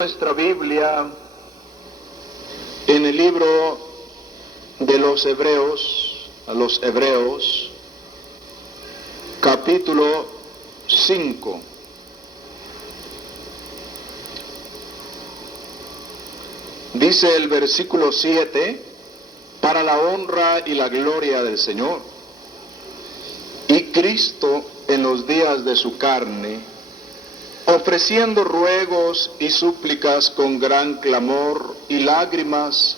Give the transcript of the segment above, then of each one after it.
Nuestra Biblia en el libro de los Hebreos, a los Hebreos, capítulo 5. Dice el versículo 7, para la honra y la gloria del Señor. Y Cristo en los días de su carne, ofreciendo ruegos y súplicas con gran clamor y lágrimas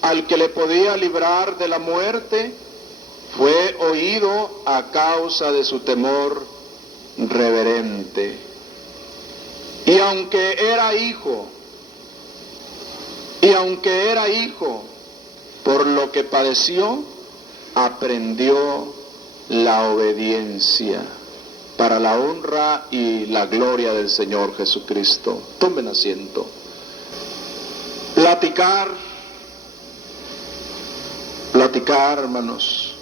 al que le podía librar de la muerte, fue oído a causa de su temor reverente. Y aunque era hijo, por lo que padeció, aprendió la obediencia, para la honra y la gloria del Señor Jesucristo. Tomen asiento. Platicar, hermanos.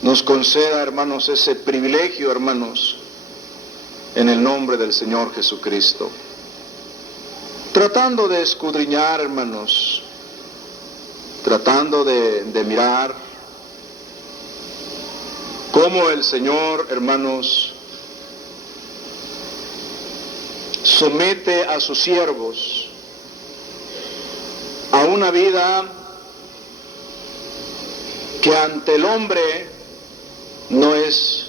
Nos conceda, hermanos, ese privilegio, hermanos, en el nombre del Señor Jesucristo. Tratando de escudriñar, hermanos, tratando de mirar cómo el Señor, hermanos, somete a sus siervos a una vida que ante el hombre no es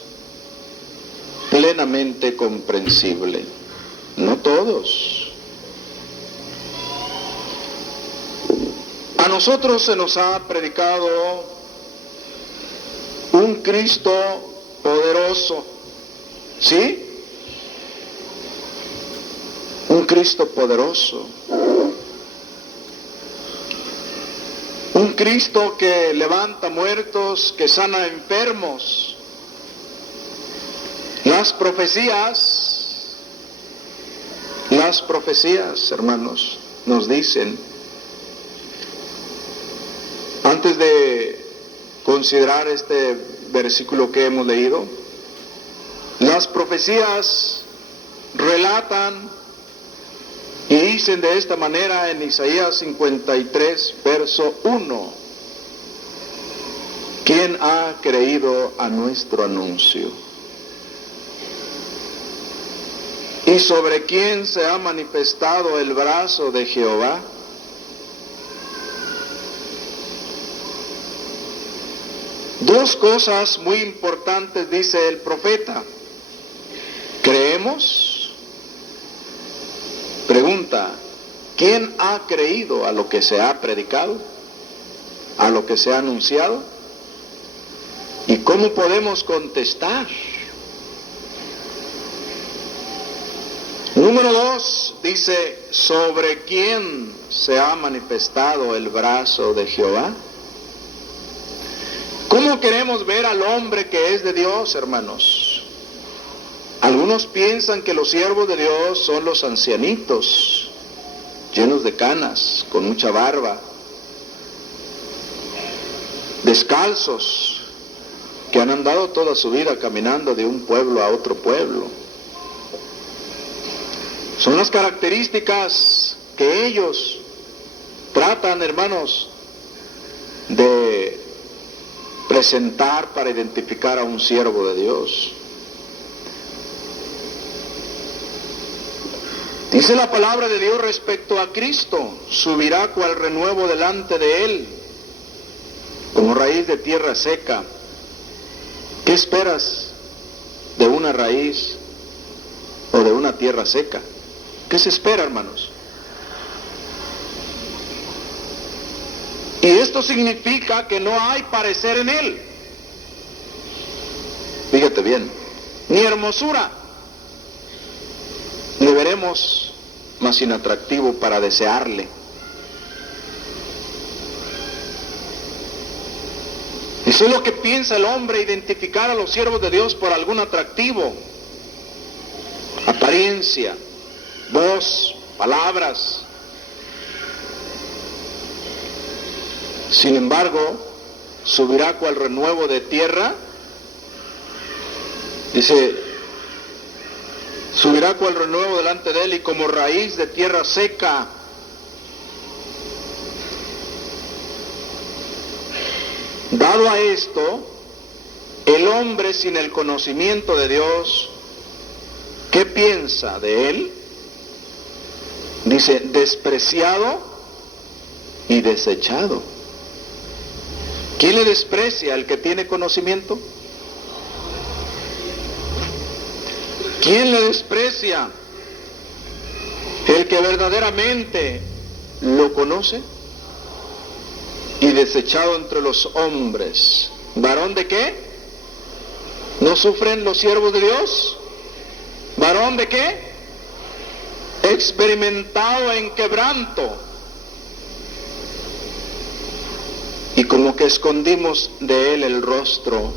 plenamente comprensible. No todos. A nosotros se nos ha predicado un Cristo poderoso, ¿sí? Un Cristo poderoso. Un Cristo que levanta muertos, que sana enfermos. Las profecías, hermanos, nos dicen, antes de considerar este versículo que hemos leído, las profecías relatan y dicen de esta manera en Isaías 53, verso 1, ¿quién ha creído a nuestro anuncio? ¿Y sobre quién se ha manifestado el brazo de Jehová? Dos cosas muy importantes dice el profeta. ¿Creemos? Pregunta, ¿quién ha creído a lo que se ha predicado? ¿A lo que se ha anunciado? ¿Y cómo podemos contestar? Número 2, dice, ¿sobre quién se ha manifestado el brazo de Jehová? ¿Cómo queremos ver al hombre que es de Dios, hermanos? Algunos piensan que los siervos de Dios son los ancianitos, llenos de canas, con mucha barba, descalzos, que han andado toda su vida caminando de un pueblo a otro pueblo. Son las características que ellos tratan, hermanos, de presentar para identificar a un siervo de Dios. Dice la palabra de Dios respecto a Cristo, subirá cual renuevo delante de él, como raíz de tierra seca. ¿Qué esperas de una raíz o de una tierra seca? ¿Qué se espera, hermanos? Y esto significa que no hay parecer en él. Fíjate bien, ni hermosura. Le veremos más inatractivo para desearle. Eso es lo que piensa el hombre, identificar a los siervos de Dios por algún atractivo, apariencia, voz, palabras. Sin embargo, subirá cual renuevo de tierra. Dice, Subirá cual renuevo delante de él y como raíz de tierra seca. Dado a esto, el hombre sin el conocimiento de Dios, ¿qué piensa de él? Dice, despreciado y desechado. ¿Quién le desprecia? ¿El que tiene conocimiento? ¿Quién le desprecia? El que verdaderamente lo conoce. Y desechado entre los hombres. ¿Varón de qué? ¿No sufren los siervos de Dios? ¿Varón de qué? Experimentado en quebranto. Y como que escondimos de él el rostro,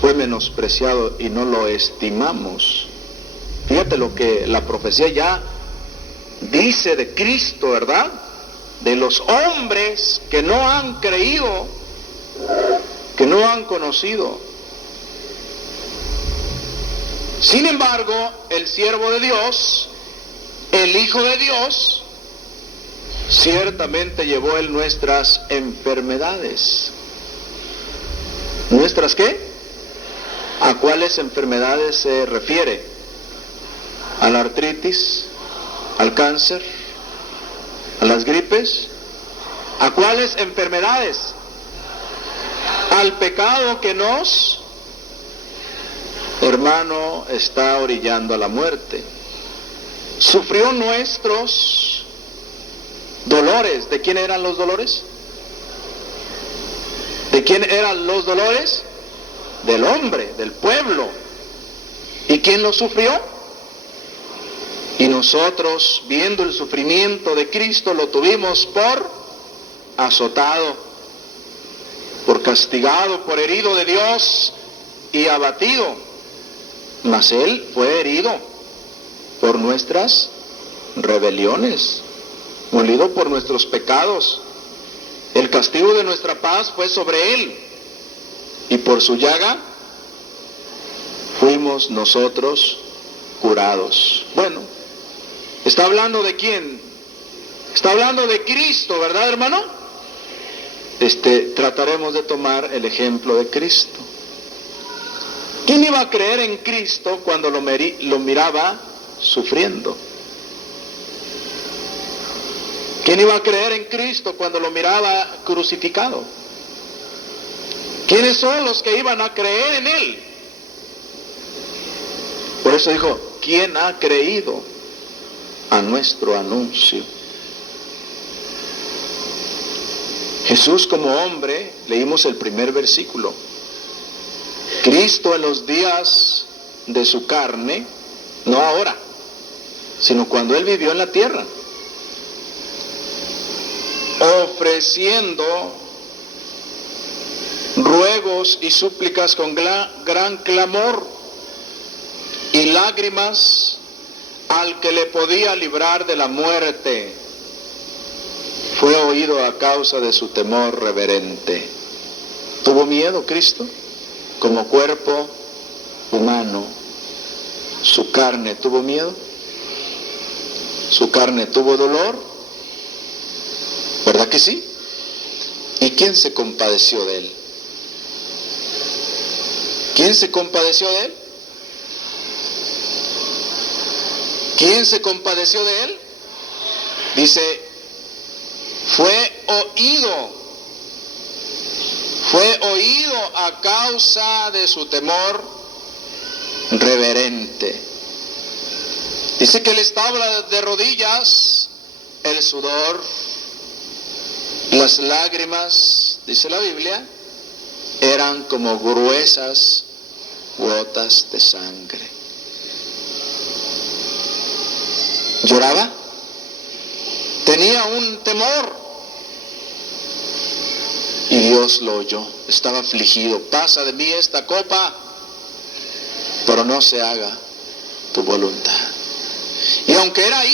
fue menospreciado y no lo estimamos. Fíjate lo que la profecía ya dice de Cristo, ¿verdad? De los hombres que no han creído, que no han conocido. Sin embargo, el siervo de Dios, el Hijo de Dios, ciertamente llevó él nuestras enfermedades. ¿Nuestras qué? ¿A cuáles enfermedades se refiere? ¿A la artritis? ¿Al cáncer? ¿A las gripes? ¿A cuáles enfermedades? Al pecado que nos, hermano, está orillando a la muerte. Sufrió nuestros dolores. ¿De quién eran los dolores? ¿De quién eran los dolores? Del hombre, del pueblo. ¿Y quién los sufrió? Y nosotros, viendo el sufrimiento de Cristo, lo tuvimos por azotado, por castigado, por herido de Dios y abatido. Mas él fue herido por nuestras rebeliones, molido por nuestros pecados. El castigo de nuestra paz fue sobre él, y por su llaga fuimos nosotros curados. Bueno, ¿está hablando de quién? Está hablando de Cristo, ¿verdad, hermano? Trataremos de tomar el ejemplo de Cristo. ¿Quién iba a creer en Cristo cuando lo miraba sufriendo? ¿Quién iba a creer en Cristo cuando lo miraba crucificado? ¿Quiénes son los que iban a creer en Él? Por eso dijo, ¿quién ha creído a nuestro anuncio? Jesús como hombre, leímos el primer versículo. Cristo en los días de su carne, no ahora, sino cuando Él vivió en la tierra, ofreciendo ruegos y súplicas con gran clamor y lágrimas al que le podía librar de la muerte, fue oído a causa de su temor reverente. ¿Tuvo miedo Cristo? Como cuerpo humano, su carne tuvo miedo, su carne tuvo dolor, ¿verdad que sí? ¿Y quién se compadeció de él? ¿Quién se compadeció de él? ¿Quién se compadeció de él? Dice, fue oído a causa de su temor reverente. Dice que él estaba de rodillas, el sudor, las lágrimas, dice la Biblia, eran como gruesas gotas de sangre. ¿Lloraba? Tenía un temor. Y Dios lo oyó, estaba afligido. Pasa de mí esta copa, pero no se haga tu voluntad. Y aunque era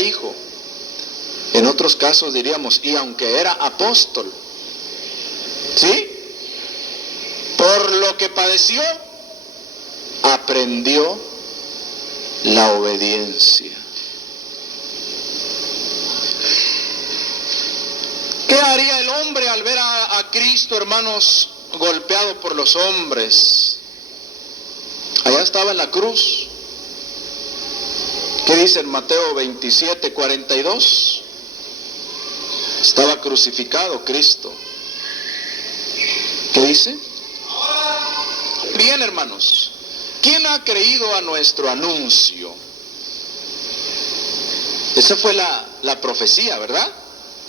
hijo, en otros casos diríamos, y aunque era apóstol, ¿sí? por lo que padeció, aprendió la obediencia. ¿Qué haría el hombre al ver a Cristo, hermanos, golpeado por los hombres? Allá estaba en la cruz. ¿Qué dice en Mateo 27:42? Estaba crucificado Cristo. ¿Qué dice? Bien, hermanos, ¿quién ha creído a nuestro anuncio? Esa fue la profecía, ¿verdad?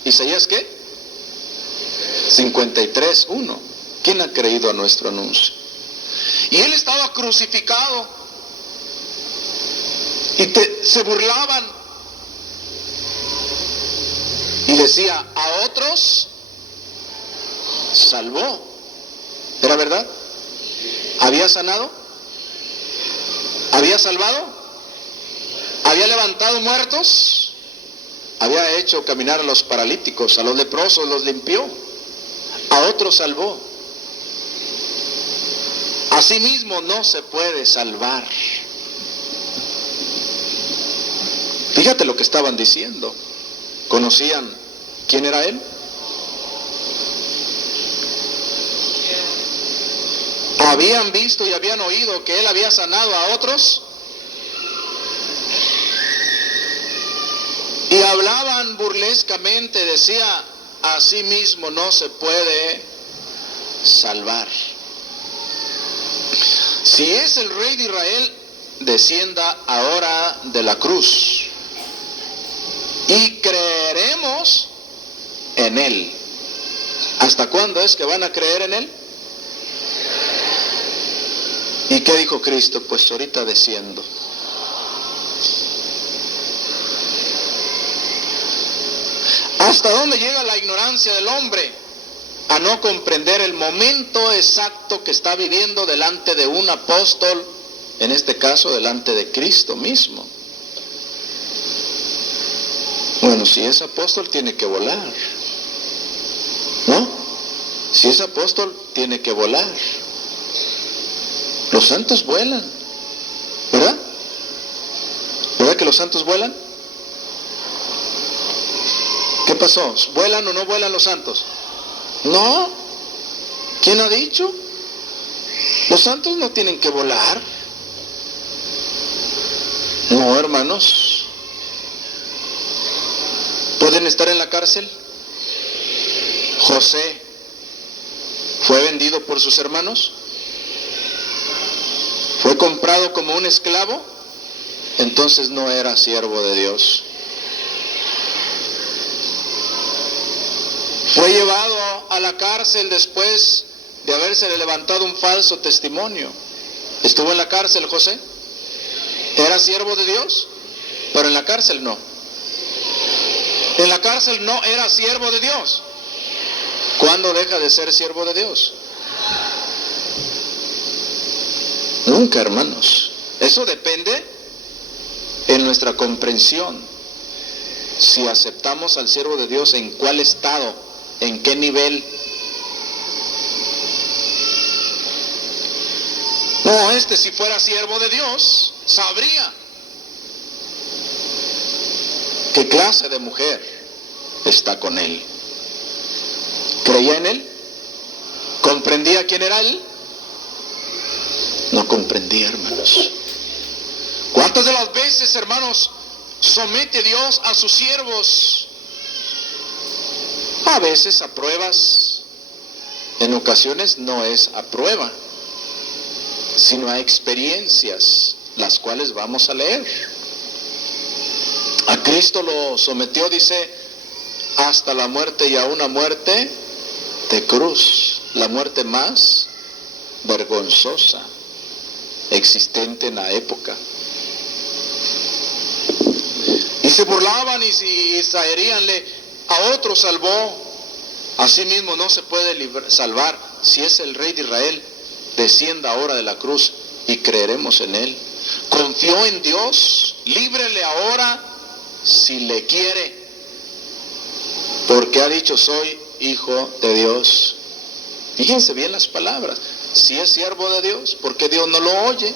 ¿Isaías qué? 53:1. ¿Quién ha creído a nuestro anuncio? Y él estaba crucificado y se burlaban y decía, a otros salvó. ¿Era verdad? ¿Había sanado? ¿Había salvado? ¿Había levantado muertos? ¿Había hecho caminar a los paralíticos, a los leprosos los limpió? A otros salvó. Asimismo no se puede salvar. Fíjate lo que estaban diciendo. ¿Conocían quién era él? ¿Habían visto y habían oído que él había sanado a otros? Y hablaban burlescamente, decía, así mismo no se puede salvar. Si es el Rey de Israel, descienda ahora de la cruz y creeremos en él. ¿Hasta cuándo es que van a creer en él? ¿Y qué dijo Cristo? Pues ahorita desciendo. ¿Hasta dónde llega la ignorancia del hombre? A no comprender el momento exacto que está viviendo delante de un apóstol, en este caso delante de Cristo mismo. Bueno, si es apóstol tiene que volar, ¿no? Si es apóstol tiene que volar. Los santos vuelan, ¿verdad? ¿Verdad que los santos vuelan? ¿Qué pasó? ¿Vuelan o no vuelan los santos? No. ¿Quién ha dicho? Los santos no tienen que volar. No, hermanos. ¿Pueden estar en la cárcel? José fue vendido por sus hermanos. ¿Fue comprado como un esclavo? Entonces no era siervo de Dios. Fue llevado a la cárcel después de haberse levantado un falso testimonio. ¿Estuvo en la cárcel José? ¿Era siervo de Dios? Pero en la cárcel no. En la cárcel no era siervo de Dios. ¿Cuándo deja de ser siervo de Dios? Nunca, hermanos. Eso depende en nuestra comprensión. Si aceptamos al siervo de Dios, ¿en cuál estado? ¿En qué nivel? No, si fuera siervo de Dios, sabría qué clase de mujer está con él. ¿Creía en él? ¿Comprendía quién era él? No comprendía, hermanos. ¿Cuántas de las veces, hermanos, somete Dios a sus siervos? A veces a pruebas. En ocasiones no es a prueba, sino a experiencias, las cuales vamos a leer. A Cristo lo sometió, dice, hasta la muerte, y a una muerte de cruz, la muerte más vergonzosa existente en la época. Y se burlaban y traeríanle, a otro salvó, asimismo no se puede salvar. Si es el Rey de Israel, descienda ahora de la cruz y creeremos en él. Confió en Dios, líbrele ahora si le quiere, porque ha dicho soy hijo de Dios. Fíjense bien las palabras. Si es siervo de Dios, ¿por qué Dios no lo oye?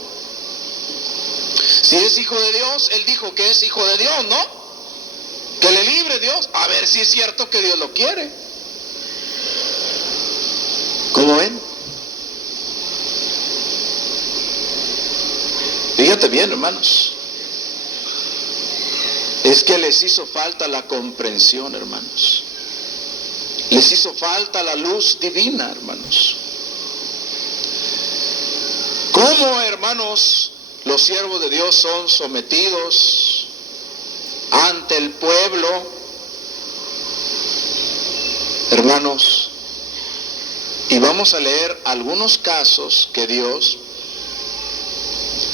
Si es hijo de Dios, él dijo que es hijo de Dios, ¿no? Que le libre Dios. A ver si es cierto que Dios lo quiere. ¿Cómo ven? Fíjate bien, hermanos. Es que les hizo falta la comprensión, hermanos. Les hizo falta la luz divina, hermanos. ¿Cómo, hermanos, los siervos de Dios son sometidos ante el pueblo? Hermanos, y vamos a leer algunos casos que Dios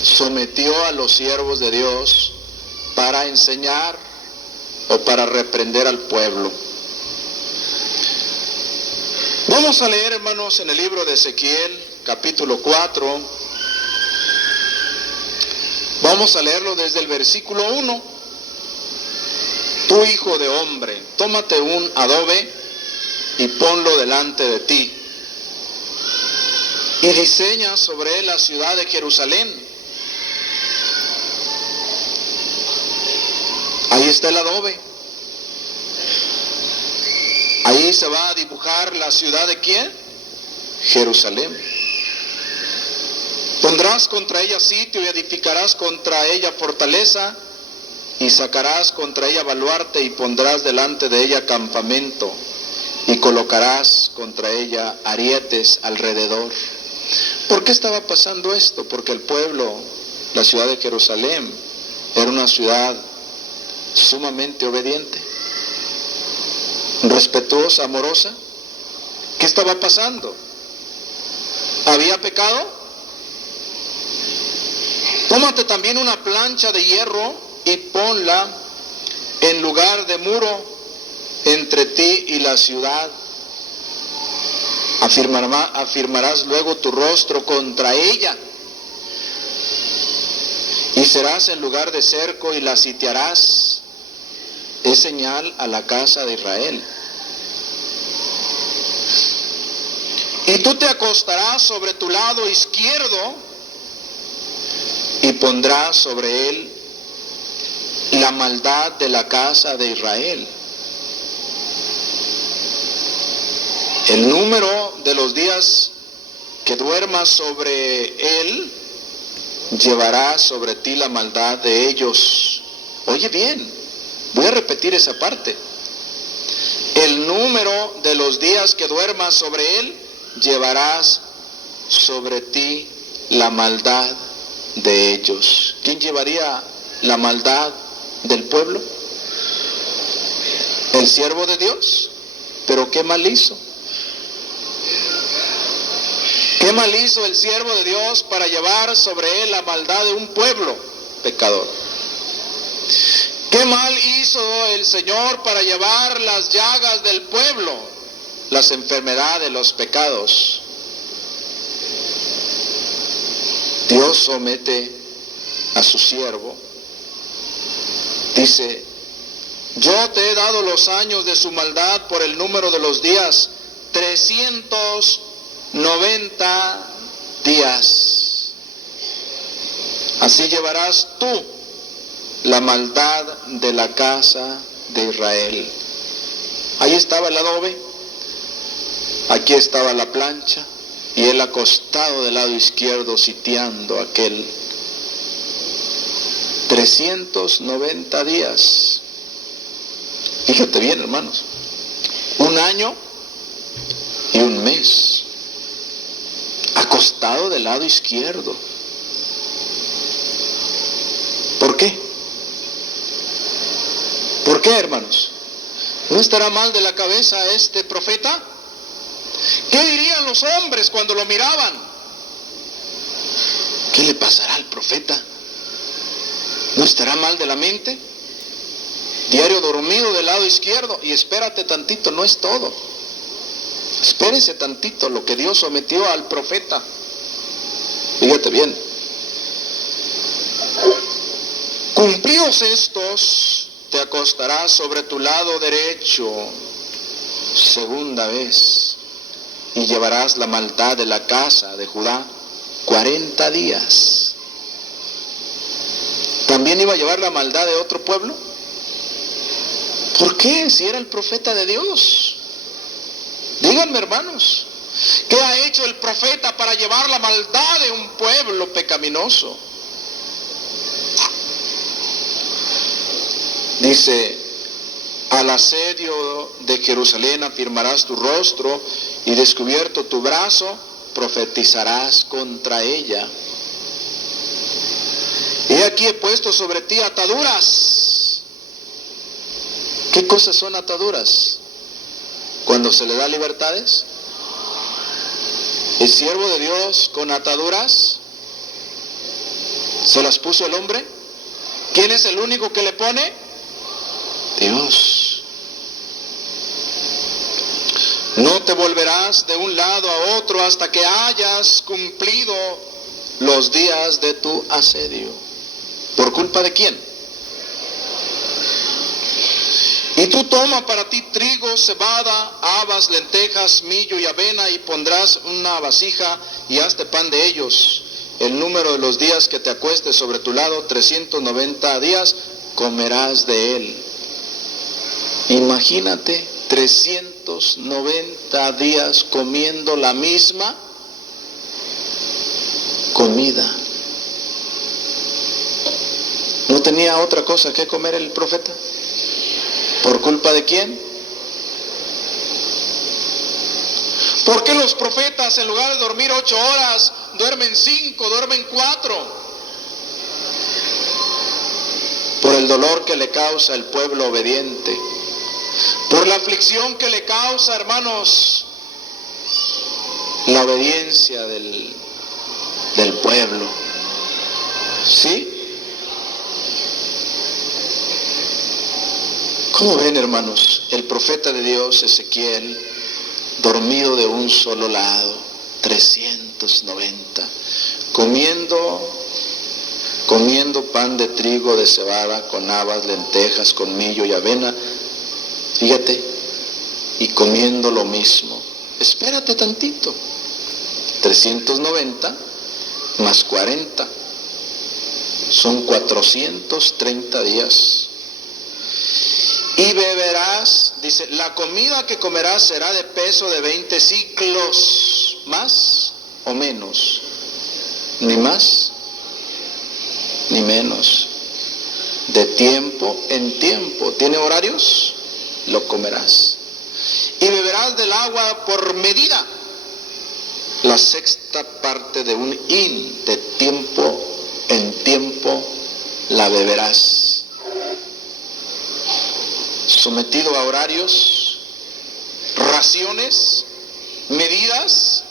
sometió a los siervos de Dios para enseñar o para reprender al pueblo. Vamos a leer, hermanos, en el libro de Ezequiel, capítulo 4. Vamos a leerlo desde el versículo 1. Tú, hijo de hombre, tómate un adobe y ponlo delante de ti, y diseña sobre él la ciudad de Jerusalén. Ahí está el adobe. Ahí se va a dibujar la ciudad de ¿quién? Jerusalén. Pondrás contra ella sitio y edificarás contra ella fortaleza, y sacarás contra ella baluarte y pondrás delante de ella campamento, y colocarás contra ella arietes alrededor. ¿Por qué estaba pasando esto? Porque el pueblo, la ciudad de Jerusalén, era una ciudad sumamente obediente, respetuosa, amorosa. ¿Qué estaba pasando? ¿Había pecado? Tómate también una plancha de hierro y ponla en lugar de muro entre ti y la ciudad. Afirmarás luego tu rostro contra ella, y serás en lugar de cerco y la sitiarás. Es señal a la casa de Israel. Y tú te acostarás sobre tu lado izquierdo y pondrás sobre él la maldad de la casa de Israel. El número de los días que duermas sobre él llevará sobre ti la maldad de ellos. Oye bien, voy a repetir esa parte. El número de los días que duermas sobre él llevarás sobre ti la maldad de ellos. ¿Quién llevaría la maldad del pueblo? El siervo de Dios. Pero ¿qué mal hizo? ¿Qué mal hizo el siervo de Dios para llevar sobre él la maldad de un pueblo pecador? ¿Qué mal hizo el Señor para llevar las llagas del pueblo, las enfermedades, los pecados? Dios somete a su siervo. Dice, yo te he dado los años de su maldad por el número de los días, 390 días. Así llevarás tú la maldad de la casa de Israel. Ahí estaba el adobe, aquí estaba la plancha, y él acostado del lado izquierdo sitiando aquel. 390 días. Fíjate bien, hermanos. Un año y un mes. Acostado del lado izquierdo. ¿Por qué? ¿Por qué, hermanos? ¿No estará mal de la cabeza este profeta? ¿Qué dirían los hombres cuando lo miraban? ¿Qué le pasará al profeta? ¿No estará mal de la mente? Diario dormido del lado izquierdo. Y espérate tantito, no es todo. Espérense tantito lo que Dios sometió al profeta. Fíjate bien. Cumplidos estos, te acostarás sobre tu lado derecho segunda vez. y llevarás la maldad de la casa de Judá 40 días. ¿También iba a llevar la maldad de otro pueblo? ¿Por qué? Si era el profeta de Dios. Díganme, hermanos, ¿qué ha hecho el profeta para llevar la maldad de un pueblo pecaminoso? Dice, al asedio de Jerusalén afirmarás tu rostro y descubierto tu brazo, profetizarás contra ella. He aquí he puesto sobre ti ataduras. ¿Qué cosas son ataduras? Cuando se le da libertades. ¿El siervo de Dios con ataduras? ¿Se las puso el hombre? ¿Quién es el único que le pone? Dios. No te volverás de un lado a otro hasta que hayas cumplido los días de tu asedio. ¿Por culpa de quién? Y tú toma para ti trigo, cebada, habas, lentejas, millo y avena, y pondrás una vasija y hazte pan de ellos. El número de los días que te acuestes sobre tu lado, 390 días, comerás de él. Imagínate 390 días comiendo la misma comida. ¿No tenía otra cosa que comer el profeta? ¿Por culpa de quién? ¿Por qué los profetas en lugar de dormir 8 horas, duermen 5, duermen 4? Por el dolor que le causa el pueblo obediente. Por la aflicción que le causa, hermanos, la obediencia del pueblo. ¿Sí? ¿Cómo ven, hermanos? El profeta de Dios, Ezequiel, dormido de un solo lado, 390, comiendo pan de trigo, de cebada, con habas, lentejas, con millo y avena, fíjate, y comiendo lo mismo. Espérate tantito, 390 más 40, son 430 días. Y beberás, dice, la comida que comerás será de peso de 20 ciclos, más o menos, ni más ni menos, de tiempo en tiempo. ¿Tiene horarios? Lo comerás. Y beberás del agua por medida, la sexta parte de un hin, de tiempo en tiempo la beberás. Sometido a horarios, raciones, medidas.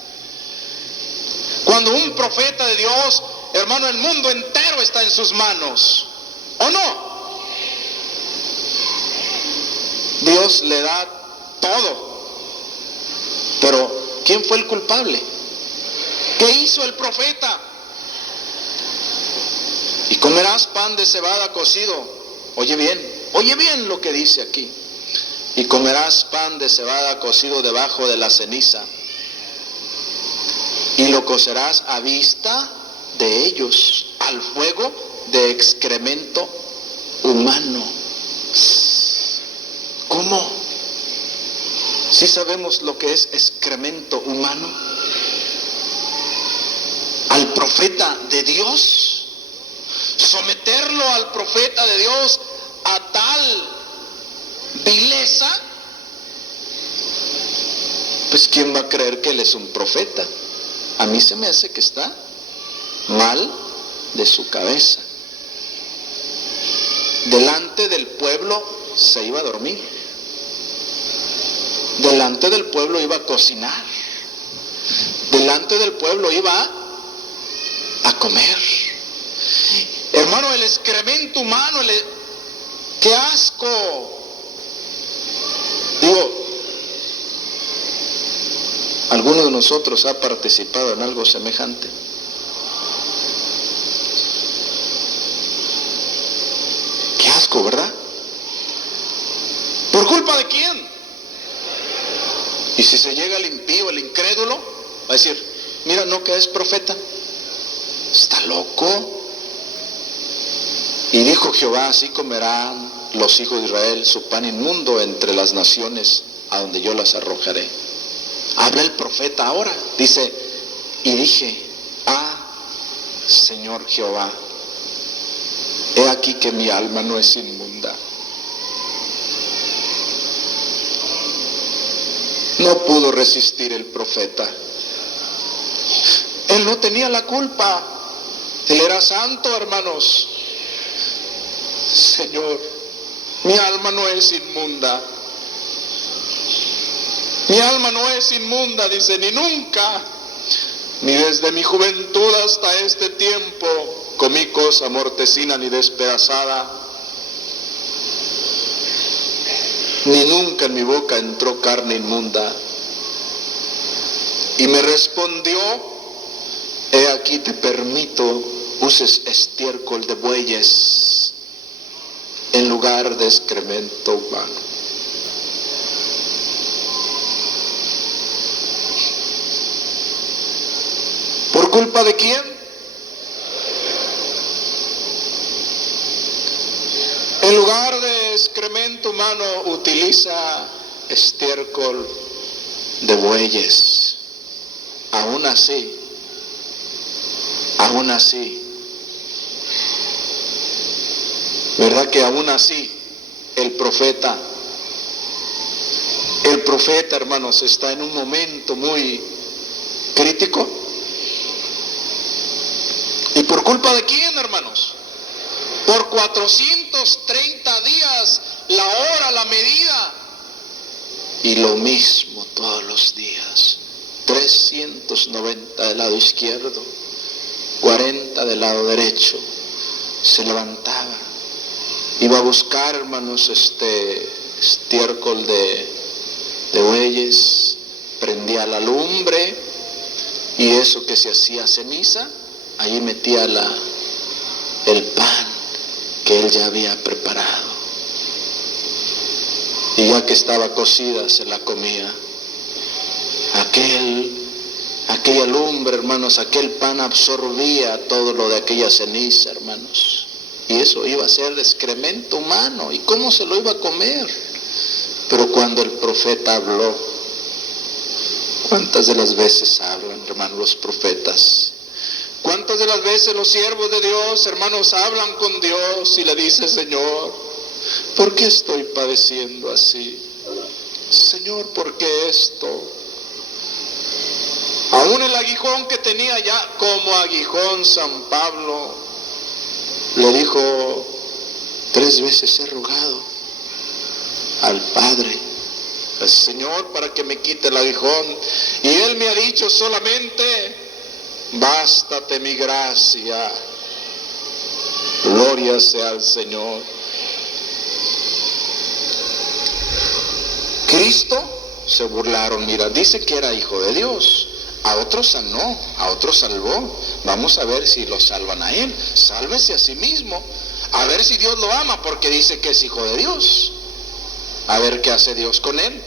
Cuando un profeta de Dios, hermano, el mundo entero está en sus manos, ¿o no? Dios le da todo. Pero ¿quién fue el culpable? ¿Qué hizo el profeta? Y comerás pan de cebada cocido. Oye bien lo que dice aquí. Y comerás pan de cebada cocido debajo de la ceniza, y lo cocerás a vista de ellos, al fuego de excremento humano. ¿Cómo? ¿Sí sabemos lo que es excremento humano? Al profeta de Dios, someterlo al profeta de Dios a tal vileza, pues ¿quién va a creer que él es un profeta? A mí se me hace que está mal de su cabeza. Delante del pueblo se iba a dormir, delante del pueblo iba a cocinar, delante del pueblo iba a comer. Hermano, el excremento humano, ¡qué asco! Digo, ¿alguno de nosotros ha participado en algo semejante? ¡Qué asco!, ¿verdad? ¿Por culpa de quién? Y si se llega el impío, el incrédulo, va a decir, mira, no que es profeta, está loco. Y dijo Jehová, así comerán los hijos de Israel su pan inmundo entre las naciones a donde yo las arrojaré. Habla el profeta ahora, dice, y dije, Señor Jehová, he aquí que mi alma no es inmunda. No pudo resistir el profeta. Él no tenía la culpa. Él era santo, hermanos. Señor, mi alma no es inmunda. Mi alma no es inmunda, dice, ni nunca, ni desde mi juventud hasta este tiempo comí cosa mortecina ni despedazada, ni nunca en mi boca entró carne inmunda. Y me respondió, he aquí te permito uses estiércol de bueyes en lugar de excremento humano. ¿Por culpa de quién? En lugar de excremento humano utiliza estiércol de bueyes. Aún así, ¿verdad que aún así el profeta, hermanos, está en un momento muy crítico? ¿Y por culpa de quién, hermanos? Por 430 días, la hora, la medida. Y lo mismo todos los días. 390 del lado izquierdo, 40 del lado derecho. Se levantaba. Iba a buscar, hermanos, estiércol de bueyes. Prendía la lumbre. Y eso que se hacía ceniza, allí metía el pan que él ya había preparado. Y ya que estaba cocida, se la comía. Aquella lumbre, hermanos, aquel pan absorbía todo lo de aquella ceniza, hermanos. Y eso iba a ser de excremento humano. ¿Y cómo se lo iba a comer? Pero cuando el profeta habló, ¿cuántas de las veces hablan, hermanos, los profetas? ¿Cuántas de las veces los siervos de Dios, hermanos, hablan con Dios y le dicen, Señor, ¿por qué estoy padeciendo así? Señor, ¿por qué esto? Aún el aguijón que tenía ya como aguijón, San Pablo le dijo, 3 veces he rogado al Padre, al Señor, para que me quite el aguijón. Y Él me ha dicho solamente, bástate mi gracia. Gloria sea al Señor. Cristo se burlaron, mira, dice que era hijo de Dios. A otros sanó, a otros salvó. Vamos a ver si lo salvan a él. Sálvese a sí mismo. A ver si Dios lo ama, porque dice que es hijo de Dios. A ver qué hace Dios con él.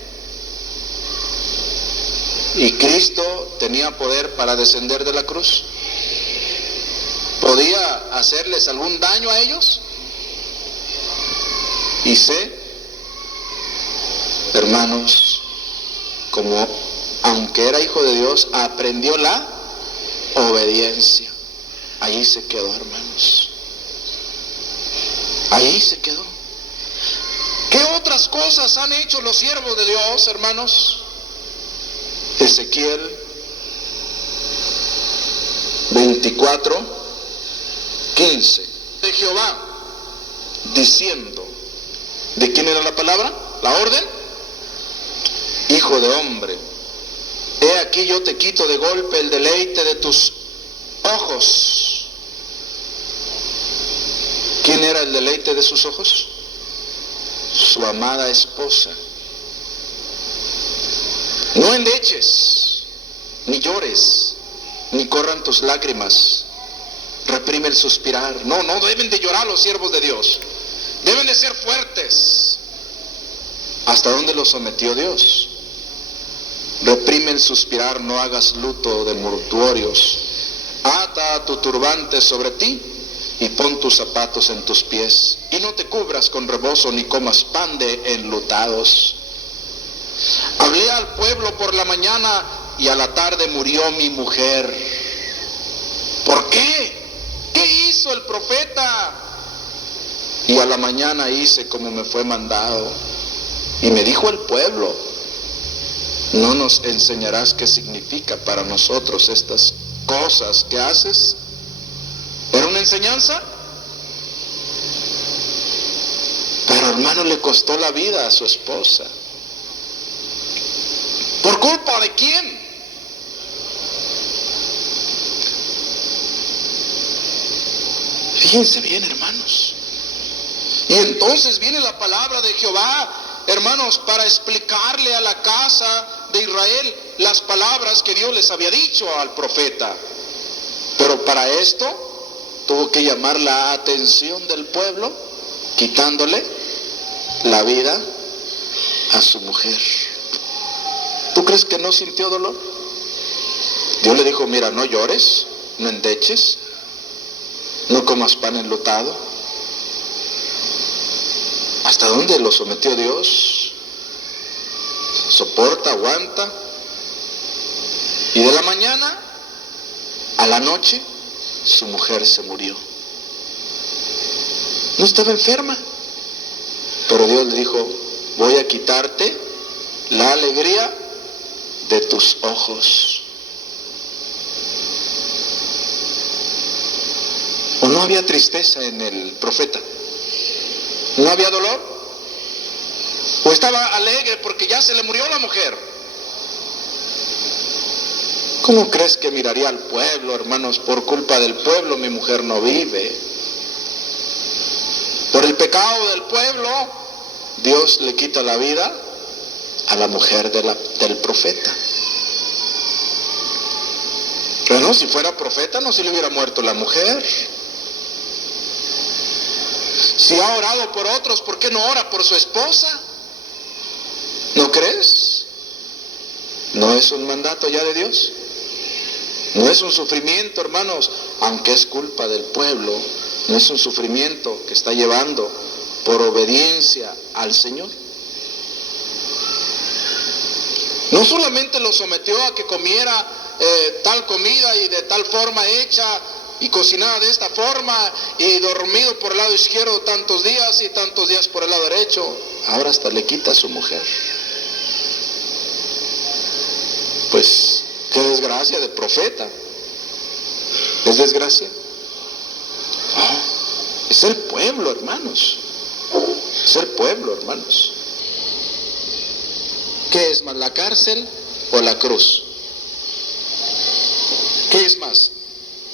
¿Y Cristo tenía poder para descender de la cruz? ¿Podía hacerles algún daño a ellos? Y sé, hermanos, como aunque era hijo de Dios, aprendió la obediencia. Allí se quedó, hermanos. Allí se quedó. ¿Qué otras cosas han hecho los siervos de Dios, hermanos? Ezequiel 24:15 de Jehová, diciendo, ¿de quién era la palabra? La orden. Hijo de hombre, he aquí yo te quito de golpe el deleite de tus ojos. ¿Quién era el deleite de sus ojos? Su amada esposa. No endeches, ni llores, ni corran tus lágrimas. Reprime el suspirar. No deben de llorar los siervos de Dios. Deben de ser fuertes. ¿Hasta dónde los sometió Dios? Reprime el suspirar, no hagas luto de mortuorios. Ata tu turbante sobre ti y pon tus zapatos en tus pies. Y no te cubras con rebozo ni comas pan de enlutados. Hablé al pueblo por la mañana y a la tarde murió mi mujer. ¿Por qué? ¿Qué hizo el profeta? Y a la mañana hice como me fue mandado. Y me dijo el pueblo: ¿no nos enseñarás qué significa para nosotros estas cosas que haces? ¿Era una enseñanza? Pero hermano, le costó la vida a su esposa. ¿Por culpa de quién? Fíjense bien, hermanos. Y entonces viene la palabra de Jehová, hermanos, para explicarle a la casa de Israel las palabras que Dios les había dicho al profeta. Pero para esto tuvo que llamar la atención del pueblo, quitándole la vida a su mujer. ¿Tú crees que no sintió dolor? Dios le dijo: mira, no llores, no endeches, no comas pan enlutado. ¿Hasta dónde lo sometió Dios? Soporta, aguanta. Y de la mañana a la noche su mujer se murió. No estaba enferma, pero Dios le dijo: voy a quitarte la alegría de tus ojos. ¿O no había tristeza en el profeta? ¿No había dolor? ¿O estaba alegre porque ya se le murió la mujer? ¿Cómo crees que miraría al pueblo, hermanos? Por culpa del pueblo mi mujer no vive. Por el pecado del pueblo, Dios le quita la vida a la mujer del profeta. Pero no, si fuera profeta no se le hubiera muerto la mujer. Si ha orado por otros, ¿por qué no ora por su esposa? ¿No crees? ¿No es un mandato ya de Dios? ¿No es un sufrimiento, hermanos? Aunque es culpa del pueblo, ¿no es un sufrimiento que está llevando por obediencia al Señor? No solamente lo sometió a que comiera tal comida y de tal forma hecha y cocinada de esta forma y dormido por el lado izquierdo tantos días y tantos días por el lado derecho, ahora hasta le quita a su mujer. Pues qué desgracia de profeta. ¿Es desgracia? No, es el pueblo, hermanos. Es el pueblo, hermanos. ¿Qué es más, la cárcel o la cruz? ¿Qué es más?